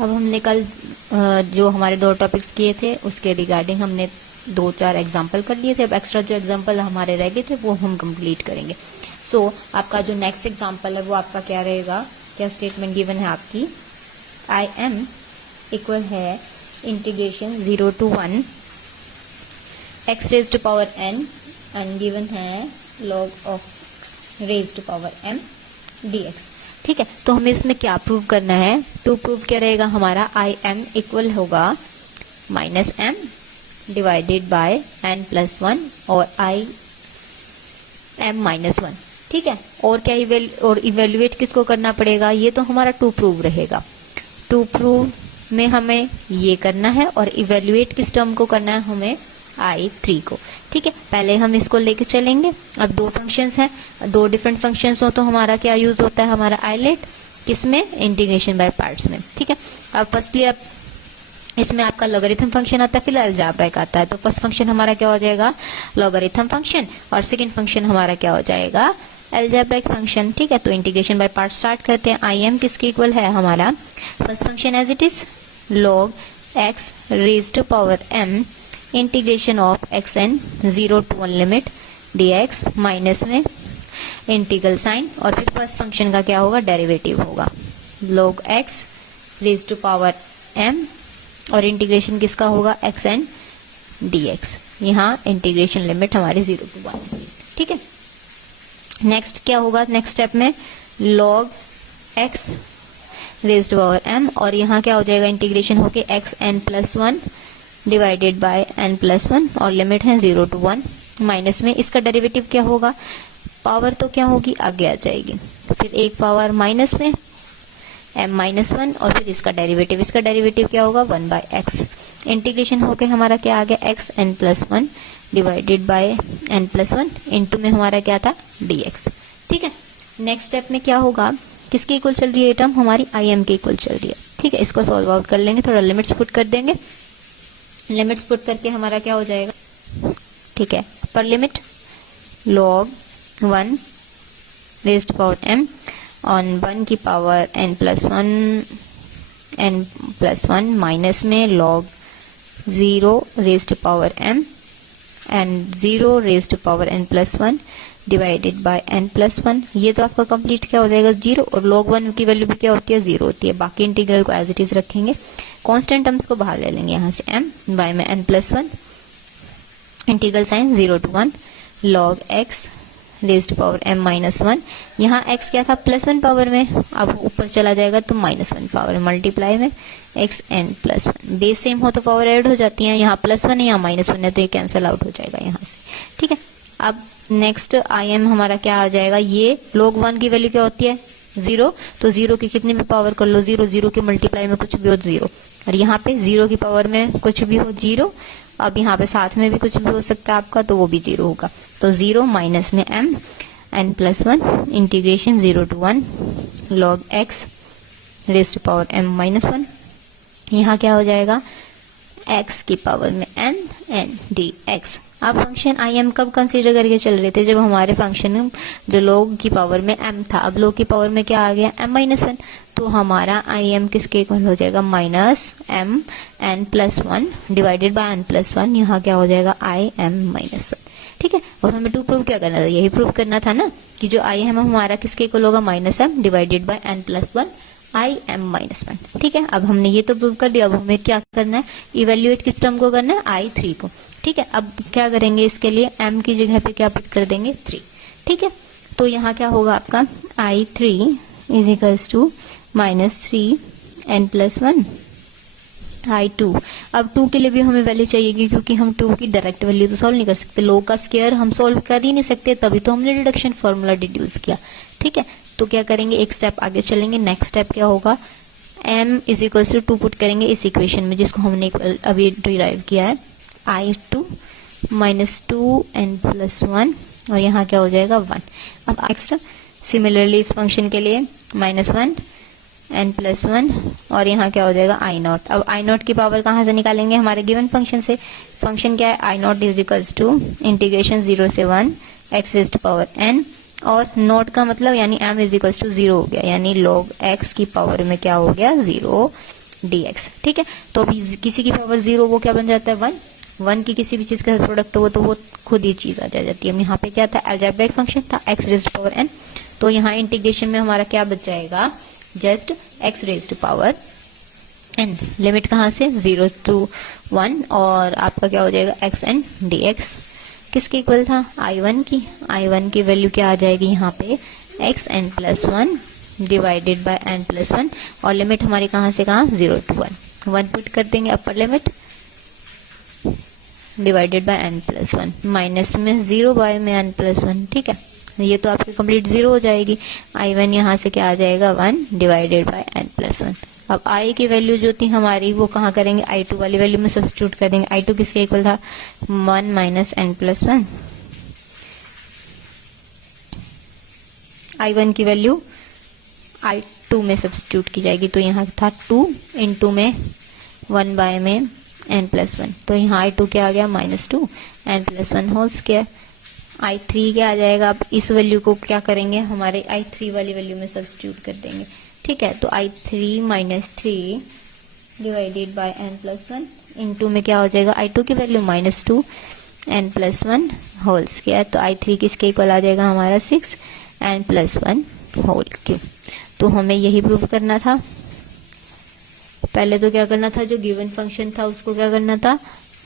अब हमने कल जो हमारे 2 टॉपिक्स किए थे उसके रिगार्डिंग हमने 2-4 एग्जाम्पल कर लिए थे। अब एक्स्ट्रा जो एग्जाम्पल हमारे रह गए थे वो हम कंप्लीट करेंगे। सो आपका जो नेक्स्ट एग्जाम्पल है वो आपका क्या रहेगा, क्या स्टेटमेंट गिवन है आपकी, आई एम इक्वल है integration 0 to 1 x raise to power n and given है log of x raise to power m dx। ठीक है, तो हमें इसमें क्या प्रूव करना है, टू प्रूव क्या रहेगा हमारा, आई एम इक्वल होगा minus m divided by n plus 1 और आई एम माइनस 1। ठीक है, और क्या इवेल्युएट किसको करना पड़ेगा, ये तो हमारा टू प्रूव रहेगा। टू प्रूव में हमें ये करना है और इवेल्युएट किस टर्म को करना है, हमें I3 को। ठीक है, पहले हम इसको लेके चलेंगे। अब 2 फंक्शंस हैं, 2 डिफरेंट फंक्शंस हो तो हमारा क्या यूज होता है, हमारा आइलेट किसमें, इंटीग्रेशन बाय पार्ट्स में। ठीक है, अब फर्स्टली अब इसमें आपका लॉगरिथम फंक्शन आता है, फिर अलजेब्रिक आता है। तो फर्स्ट फंक्शन हमारा क्या हो जाएगा, लॉगरिथम फंक्शन, और सेकंड फंक्शन हमारा क्या हो जाएगा, अलजेब्रिक फंक्शन। ठीक है, तो इंटीग्रेशन बाय पार्ट स्टार्ट करते हैं। आई एम किसके इक्वल है हमारा, first function as it is log x raise to power m integration of x n 0 to 1 limit dx minus में इंटीग्रल साइन, और फिर फर्स्ट फंक्शन का क्या होगा, डेरिवेटिव होगा log x raise to power m और इंटीग्रेशन किसका होगा, एक्स एन dx। यहाँ इंटीग्रेशन लिमिट हमारी 0 to 1। ठीक है, नेक्स्ट क्या होगा, नेक्स्ट स्टेप में log x raise to power m और यहाँ क्या हो जाएगा, इंटीग्रेशन होके x n plus 1 divided by n plus 1 और लिमिट है 0 to 1 माइनस में इसका डेरिवेटिव क्या होगा, पावर तो क्या होगी आगे आ जाएगी, फिर एक पावर माइनस में m माइनस 1 और फिर इसका डेरिवेटिव क्या होगा 1 बाय x। इंटीग्रेशन होके हमारा क्या आ गया, x n plus 1 divided by n plus 1 into में हमारा क्या था dx। ठीक है, नेक्स्ट स्टेप में क्या होगा, किसके इक्वल चल रही है ये टर्म, हमारी आई एम के इक्वल चल रही है। ठीक है, इसको सॉल्व आउट कर लेंगे, थोड़ा लिमिट्स पुट कर देंगे। लिमिट्स पुट करके हमारा क्या हो जाएगा, ठीक है, upper limit log 1 raise to power m on 1 की पावर n प्लस 1 माइनस में log 0 raise to power m and 0 raise to power n plus 1 divided by n plus 1। ये तो आपका कंप्लीट क्या हो जाएगा 0, और log 1 की वैल्यू भी क्या होती है 0 होती है। बाकी इंटीग्रल को एज इट इज रखेंगे, कांस्टेंट टर्म्स को बाहर ले लेंगे यहाँ से, m बाय में n plus 1 integral sign 0 to 1 log x raise to power m minus 1। यहाँ x क्या था प्लस 1 पावर में, अब ऊपर चला जाएगा तो माइनस 1 पावर मल्टीप्लाई में x n plus 1। Base same हो तो पावर ऐड हो जाती है, यहाँ प्लस 1 है यहाँ माइनस 1 है तो ये कैंसिल आउट हो जाएगा यहाँ से। ठीक है, अब नेक्स्ट आई एम हमारा क्या आ जाएगा, ये log 1 की वैल्यू क्या होती है 0, तो 0 की कितने में पावर कर लो 0, 0 के मल्टीप्लाई में कुछ भी हो 0, और यहाँ पे 0 की पावर में कुछ भी हो 0, अब यहाँ पे साथ में भी कुछ भी हो सकता है आपका, तो वो भी 0 होगा। तो 0 माइनस में m n plus 1 integration 0 to 1 log x raise to power m minus 1। यहाँ क्या हो जाएगा, x की पावर में n dx। आप फंक्शन आई एम कब कंसीडर करके चल रहे थे, जब हमारे फंक्शन जो log की पावर में m था, अब log की पावर में क्या आ गया m माइनस 1, तो हमारा आई एम किसके इक्वल हो जाएगा, minus m n plus 1 divided by n plus 1। यहाँ क्या हो जाएगा आई एम माइनस 1। ठीक है, और हमें टू प्रूव क्या करना था, यही प्रूव करना था ना कि जो आई एम हमारा किसके इक्वल होगा, minus m divided by n plus 1 I M minus 1। ठीक है, अब हमने ये तो प्रूव कर दिया, अब हमें क्या करना है, इवेल्युएट किस टर्म को करना है, I3 को। ठीक है, अब क्या करेंगे, इसके लिए m की जगह पे क्या पुट कर देंगे 3। ठीक है, तो यहाँ क्या होगा आपका I3 is equals to minus 3 n plus 1 I2। अब 2 के लिए भी हमें वैल्यू चाहिए, क्योंकि हम 2 की डायरेक्ट वैल्यू तो सॉल्व नहीं कर सकते, log का स्क्वायर हम सॉल्व कर ही नहीं सकते, तभी तो हमने डिडक्शन फॉर्मूला डिड्यूस किया। ठीक है, तो क्या करेंगे, एक स्टेप आगे चलेंगे। नेक्स्ट स्टेप क्या होगा, m is equal to 2 put करेंगे इस इक्वेशन में जिसको हमने अभी डिराइव किया है, I2 माइनस 2 n प्लस 1 और यहाँ क्या हो जाएगा 1। अब नेक्स्ट सिमिलरली इस फंक्शन के लिए माइनस 1 n प्लस 1 और यहाँ क्या हो जाएगा I0। अब I0 की पावर कहाँ से निकालेंगे, हमारे गिवन फंक्शन से। फंक्शन क्या है, I0 is equals to integration 0 से 1 x raise to power n, और नोट का मतलब यानी m इज इक्वल्स टू 0 हो गया, यानी log x की पावर में क्या हो गया 0 dx। ठीक है, तो अभी किसी की पावर 0 वो क्या बन जाता है 1, 1 की किसी भी चीज का प्रोडक्ट हो तो वो खुद ही चीज आ जाती है। यहाँ पे क्या था, अलजेब्रिक फंक्शन था x raise to power n, तो यहाँ इंटीग्रेशन में हमारा क्या बच जाएगा, just x raise to power n। Limit कहाँ से, 0 to 1, और आपका क्या हो जाएगा x n dx किसके इक्वल था, I1 की वैल्यू क्या आ जाएगी यहाँ पे, x n plus 1 divided by n plus 1, और लिमिट हमारी कहाँ से कहाँ, 0 to 1, 1 पुट कर देंगे upper limit divided by n plus 1, minus में 0 बाय में n प्लस 1। ठीक है, ये तो आपकी कंप्लीट 0 हो जाएगी। I1 यहाँ से क्या आ जाएगा 1 डिवाइडेड बाय n प्लस 1। अब I की वैल्यू जो थी हमारी वो कहाँ करेंगे, I2 वाली वैल्यू में सब्स्टिट्यूट कर देंगे। I2 किसके इक्वल था, 1 माइनस n प्लस 1। I1 की वैल्यू I2 में सब्स्टिट्यूट की जाएगी, तो यहाँ था 2 इंटू में 1 बाय में n प्लस 1, तो यहाँ I2 क्या आ गया -2 n plus 1 whole square. I3 क्या आ जाएगा, अब इस वैल्यू को क्या करेंगे, हमारे I3 वाली वैल्यू में सब्स्टिट्यूट कर देंगे। ठीक है, तो I3 minus 3 divided by n plus 1 into में क्या हो जाएगा, I2 की value -2 n plus 1 whole square, तो I3 किसके इक्वल आ जाएगा हमारा 6 n प्लस 1 होल क्यूब। तो हमें यही प्रूव करना था। पहले तो क्या करना था, जो गिवन फंक्शन था उसको क्या करना था,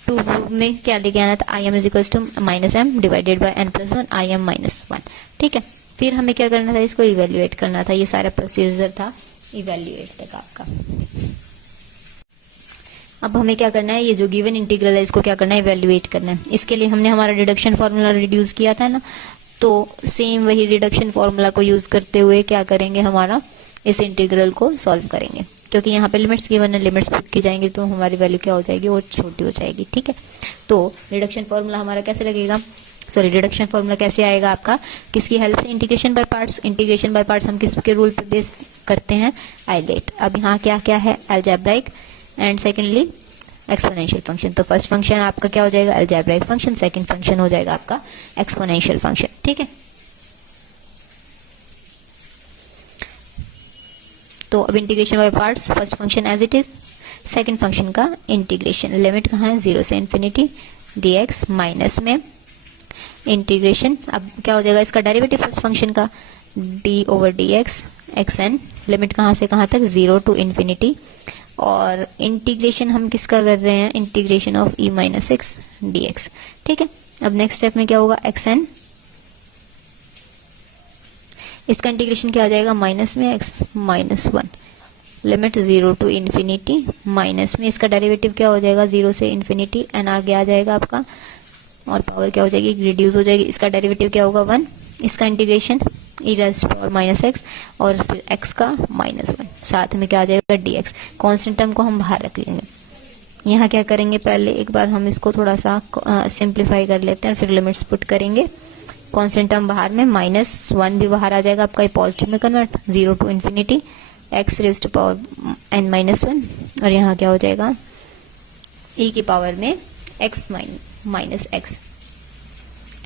टू में क्या लेके आना था, I m is equal to minus m divided by n plus 1 I m -1। ठीक है, फिर हमें क्या करना था, इसको इवेल्युएट करना था। ये सारा प्रोसीजर था इवेल्युएट तक आपका। अब हमें क्या करना है, ये जो गिवन इंटीग्रल है इसको क्या करना है, इवेल्युएट करना है। इसके लिए हमने हमारा रिडक्शन फार्मूला रिड्यूस किया था ना, तो सेम वही रिडक्शन फार्मूला को यूज करते हुए क्या करेंगे, हमारा इस इंटीग्रल को सॉल्व करेंगे। क्योंकि यहाँ पे लिमिट्स गिवन है, लिमिट्स पुट की जाएंगी तो हमारी वैल्यू क्या हो जाएगी, वो छोटी हो जाएगी। ठीक है, तो रिडक्शन फार्मूला हमारा कैसे लगेगा, सॉरी रिडक्शन फार्मूला कैसे आएगा आपका, किसकी हेल्प से, integration by parts. Integration by parts हम किसके रूल पे बेस करते हैं, आइलेट। अब यहाँ क्या क्या है, algebraic and secondly exponential function. तो फर्स्ट फंक्शन आपका क्या हो जाएगा, अलजेब्राइक फंक्शन, सेकंड फंक्शन हो जाएगा आपका एक्सपोनेंशियल फंक्शन। ठीक है, तो अब integration by parts, first function as it is, second function का इंटीग्रेशन, लिमिट कहाँ है 0 से इन्फिनिटी dx माइनस में इंटीग्रेशन। अब क्या हो जाएगा, इसका डेरिवेटिव फर्स्ट फंक्शन का d over dx xn, limit कहाँ से कहाँ तक 0 टू इन्फिनिटी, और इंटीग्रेशन हम किसका कर रहे हैं, integration of e minus x dx। ठीक है, अब नेक्स्ट स्टेप में क्या होगा, xn, इसका इंटीग्रेशन क्या आ जाएगा, माइनस में x -1, limit 0 to infinity, minus में इसका डेरिवेटिव क्या हो जाएगा 0 से इन्फिनिटी, n आगे आ जाएगा आपका, और पावर क्या हो जाएगी, रिड्यूस हो जाएगी। इसका डेरिवेटिव क्या होगा 1, इसका integration e raise to power -x, और फिर x का -1, साथ में क्या आ जाएगा dx। कांस्टेंट टर्म को हम बाहर रख लेंगे। यहाँ क्या करेंगे, पहले एक बार हम इसको थोड़ा सा सिंप्लीफाई कर लेते हैं, फिर लिमिट्स पुट करेंगे। कांस्टेंट टर्म बाहर में -1 भी बाहर आ जाएगा आपका, पॉजिटिव में convert, 0 to infinity x raise to power n-1, और यहाँ क्या हो जाएगा e की पावर में x माइनस x।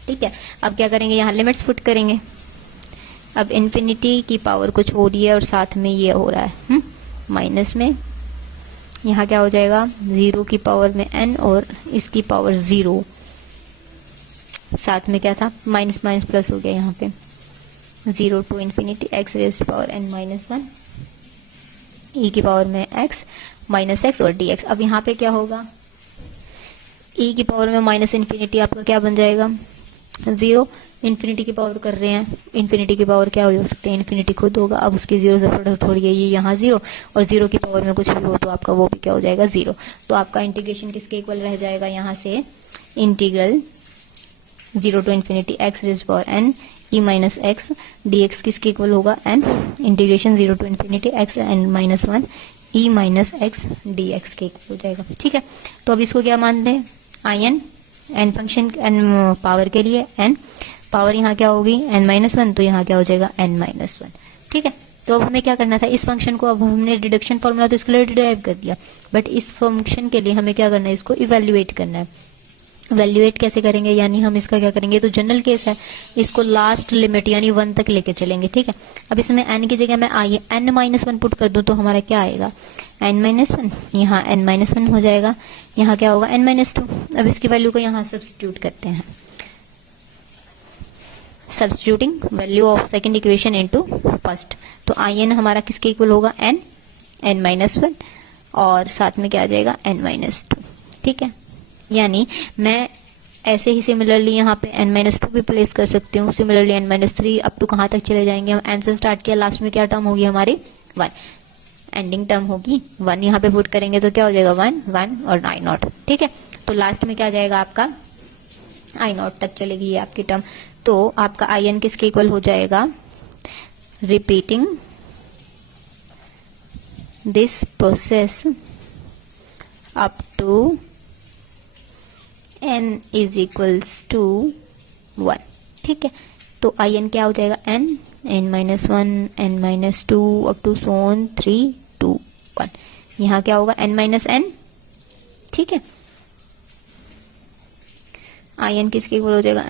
ठीक है, अब क्या करेंगे, यहाँ लिमिट्स पुट करेंगे। अब इन्फिनिटी की पावर कुछ हो रही है और साथ में ये हो रहा है माइनस में, यहाँ क्या हो जाएगा 0 की पावर में n और इसकी पावर 0, साथ में क्या था माइनस माइनस प्लस हो गया, यहाँ पे 0 to infinity x raise to power n-1 e की पावर में x माइनस x और dx। अब यहाँ पे क्या होगा, e की पावर में माइनस इन्फिनिटी आपका क्या बन जाएगा 0, इन्फिनिटी की पावर कर रहे हैं, इन्फिनिटी की पावर क्या हो सकती है, इन्फिनिटी खुद होगा। अब उसकी 0 से प्रोडक्ट हो रही है, ये यहाँ 0, और 0 की पावर में कुछ भी हो तो आपका वो भी क्या हो जाएगा 0। तो आपका इंटीग्रेशन किसके इक्वल रह जाएगा, यहाँ से integral 0 to infinity x raise to power n e minus x dx किसके इक्वल होगा n, integration 0 to infinity x n-1 e minus x dx के इक्वल हो जाएगा। ठीक है, तो अब इसको क्या मान लें, in n function n power के लिए n पावर यहाँ क्या होगी n-1, तो यहाँ क्या हो जाएगा n-1। ठीक है, तो अब हमें क्या करना था, इस फंक्शन को, अब हमने रिडक्शन फॉर्मूला तो इसके लिए डिराइव कर दिया, बट इस फंक्शन के लिए हमें क्या करना है, इसको इवेल्युएट करना है। वैल्यूएट कैसे करेंगे, यानी हम इसका क्या करेंगे, तो जनरल केस है, इसको लास्ट लिमिट यानी 1 तक लेके चलेंगे, ठीक है। अब इसमें n की जगह मैं आई n-1 पुट कर दूं तो हमारा क्या आएगा, n-1, यहाँ n-1 हो जाएगा, यहाँ क्या होगा n-2। अब इसकी वैल्यू को यहाँ सब्स्टिट्यूट करते हैं, substituting value of second equation into first, तो in हमारा किसके इक्वल होगा, n-1 और साथ में क्या आ जाएगा n-2, ठीक है। यानी मैं ऐसे ही सिमिलरली यहाँ पे n-2 भी प्लेस कर सकती हूँ, सिमिलरली n-3 अप टू कहाँ तक चले जाएंगे, हम n से स्टार्ट किया, लास्ट में क्या टर्म होगी हमारी 1, एंडिंग टर्म होगी 1, यहाँ पे पुट करेंगे तो क्या हो जाएगा 1 1 और I0, ठीक है। तो लास्ट में क्या जाएगा आपका I0 तक चलेगी ये आपकी टर्म, तो आपका in किसके इक्वल हो जाएगा, repeating this process up to n is equals to 1, ठीक है। तो in क्या हो जाएगा, n-1 n-2 up to so on 3 2 1, यहाँ क्या होगा n-n, ठीक है। in किसके इक्वल हो जाएगा,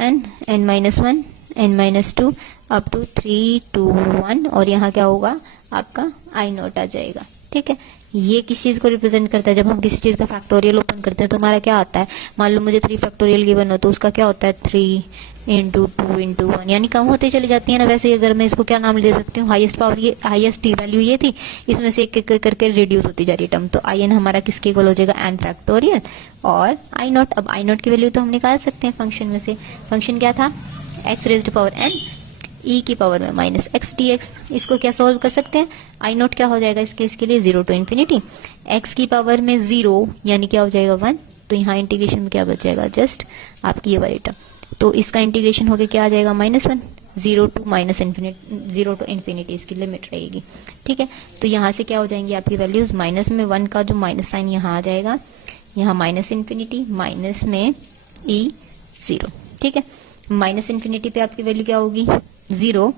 n-1 n-2 अप टू 3 2 1 और यहाँ क्या होगा आपका I0 आ जाएगा, ठीक है। ये किस चीज को रिप्रेजेंट करता है, जब हम किसी चीज का फैक्टोरियल ओपन करते हैं तो हमारा क्या आता है, मान लो मुझे 3 फैक्टोरियल गिवन हो तो उसका क्या होता है 3 इंटू 2 इंटू 1, यानी कम होते चली जाती है ना। वैसे अगर मैं इसको क्या नाम दे सकती हूँ, हाईएस्ट पावर, ये हाईएस्ट वैल्यू ये थी, इसमें से एक एक करके रिड्यूस होती जा रही टर्म, तो in हमारा किसके इक्वल हो जाएगा, n फैक्टोरियल और I0। अब I0 की वैल्यू तो हम निकाल सकते हैं फंक्शन में से, फंक्शन क्या था, x raised power n e की पावर में माइनस एक्स डी एक्स, इसको क्या सोल्व कर सकते हैं, I0 क्या हो जाएगा इसके, इसके लिए 0 टू इन्फिनिटी x की पावर में 0 यानी क्या हो जाएगा 1, तो यहाँ इंटीग्रेशन में क्या बच जाएगा, जस्ट आपकी ये वाली टर्म, तो इसका इंटीग्रेशन होके क्या आ जाएगा -1, 0 to minus infinity, 0 to infinity इसकी लिमिट रहेगी, ठीक है। तो यहाँ से क्या हो जाएंगी आपकी वैल्यूज, माइनस में 1 का जो माइनस साइन यहाँ आ जाएगा, यहाँ माइनस इन्फिनिटी, माइनस में E0, ठीक है। माइनस इन्फिनिटी पे आपकी वैल्यू क्या होगी 0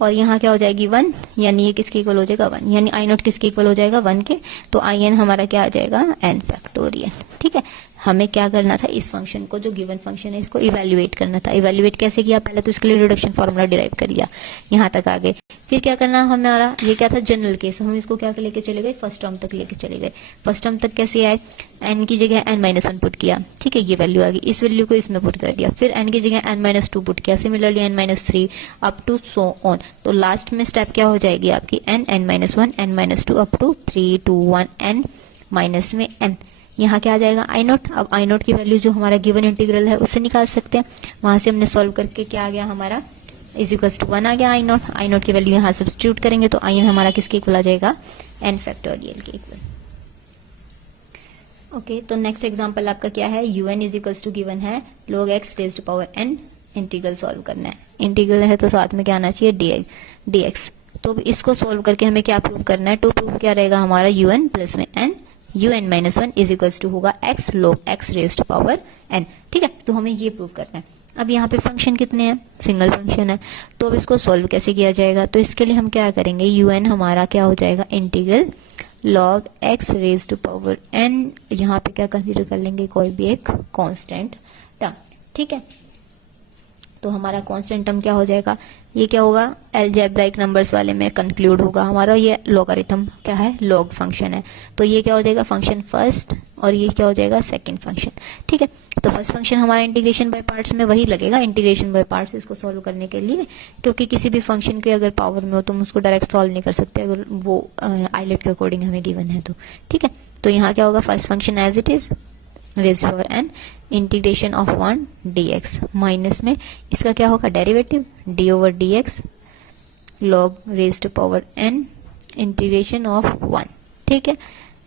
और यहाँ क्या हो जाएगी 1, यानी ये किसके इक्वल हो जाएगा 1, यानी I0 किसके इक्वल हो जाएगा 1 के, तो in हमारा क्या आ जाएगा n फैक्टोरियल, ठीक है। हमें क्या करना था, इस फंक्शन को जो गिवन फंक्शन है इसको इवैल्यूएट करना था। इवैल्यूएट कैसे किया, पहले तो इसके लिए रिडक्शन फॉर्मूला डिराइव कर लिया, यहाँ तक आ गए, फिर क्या करना हमारा, ये क्या था जनरल केस, हम इसको क्या लेके चले गए, फर्स्ट टर्म तक लेके चले गए। फर्स्ट टर्म तक कैसे आए, n की जगह n-1 पुट किया, ठीक है, ये वैल्यू आ गई, इस वैल्यू को इसमें पुट कर दिया, फिर n की जगह n-2 पुट किया, similarly n-3 up to so on, तो लास्ट में स्टेप क्या हो जाएगी आपकी n-1 n-2 up to 3 2 1 n minus में n, यहाँ क्या आ जाएगा I0। अब I0 की वैल्यू जो हमारा गिवन इंटीग्रल है उससे निकाल सकते हैं, वहां से हमने सॉल्व करके क्या आ गया हमारा इज इक्वल्स टू 1 आ गया I0 की वैल्यू यहाँ सब्स्टिट्यूट करेंगे तो in हमारा किसके इक्वल आ जाएगा, n फैक्टोरियल के इक्वल। ओके, तो नेक्स्ट एग्जांपल आपका क्या है, un is equals to given है log x raised power n, integral solve करना है, इंटीग्रल है तो साथ में क्या आना चाहिए dx, तो इसको सॉल्व करके हमें क्या प्रूव करना है, टू प्रूव क्या रहेगा हमारा un प्लस में n un-1 is equals to होगा x log x raised power n, ठीक है। तो हमें ये प्रूव करना है। अब यहाँ पे फंक्शन कितने हैं, सिंगल फंक्शन है, तो अब इसको सॉल्व कैसे किया जाएगा, तो इसके लिए हम क्या करेंगे, un हमारा क्या हो जाएगा integral log x raised power n, यहाँ पे क्या कंसीडर कर लेंगे, कोई भी एक कांस्टेंट टर्म, ठीक है। तो हमारा कांस्टेंट टर्म क्या हो जाएगा, ये क्या होगा अलजेब्राइक नंबर्स वाले में कंक्लूड होगा हमारा, ये लॉगरिथम क्या है, लॉग फंक्शन है, तो ये क्या हो जाएगा फंक्शन फर्स्ट और ये क्या हो जाएगा सेकंड फंक्शन, ठीक है। तो फर्स्ट फंक्शन हमारा इंटीग्रेशन बाय पार्ट्स में वही लगेगा, इंटीग्रेशन बाय पार्ट्स इसको सॉल्व करने के लिए, क्योंकि किसी भी फंक्शन के अगर पावर में हो तो हम उसको डायरेक्ट सॉल्व नहीं कर सकते अगर वो आइलेट के अकॉर्डिंग हमें गिवन है तो, ठीक है। तो यहाँ क्या होगा, first function as it is raised power n integration of 1 dx, minus में इसका क्या होगा derivative d over dx log raised power n integration of 1, ठीक है।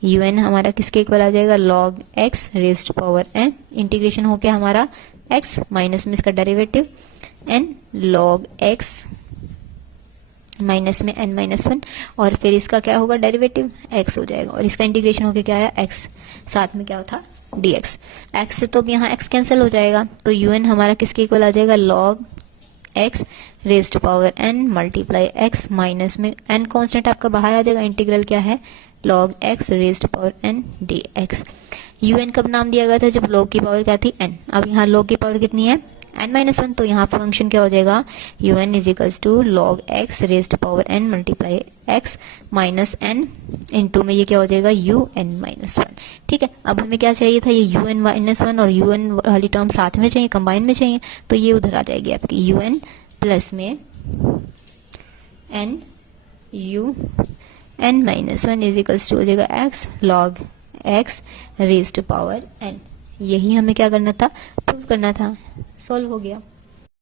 un हमारा किसके इक्वल आ जाएगा, log x raised power n, integration होके हमारा x माइनस में इसका derivative n log x minus में n-1 और फिर इसका क्या होगा डेरिवेटिव x हो जाएगा और इसका इंटीग्रेशन होके क्या आया x, साथ में क्या था dx, x से तो अब यहाँ x कैंसिल हो जाएगा, तो un हमारा किसके इक्वल आ जाएगा log x raised power n multiply x minus में n कांस्टेंट आपका बाहर आ जाएगा, इंटीग्रल क्या है log x raised power n dx। un कब नाम दिया गया था, जब log की पावर क्या थी n। अब यहाँ log की पावर कितनी है n-1, तो यहाँ फंक्शन क्या हो जाएगा un is equals to log x raised power n multiply x minus n into में ये क्या हो जाएगा un-1। ठीक है, अब हमें क्या चाहिए था, ये un-1 और un वाली टर्म साथ में चाहिए, कंबाइन में चाहिए, तो ये उधर आ जाएगी आपकी un प्लस में n un-1 is equals to हो जाएगा x log x raised power n। यही हमें क्या करना था, प्रूव करना था। सॉल्व हो गया।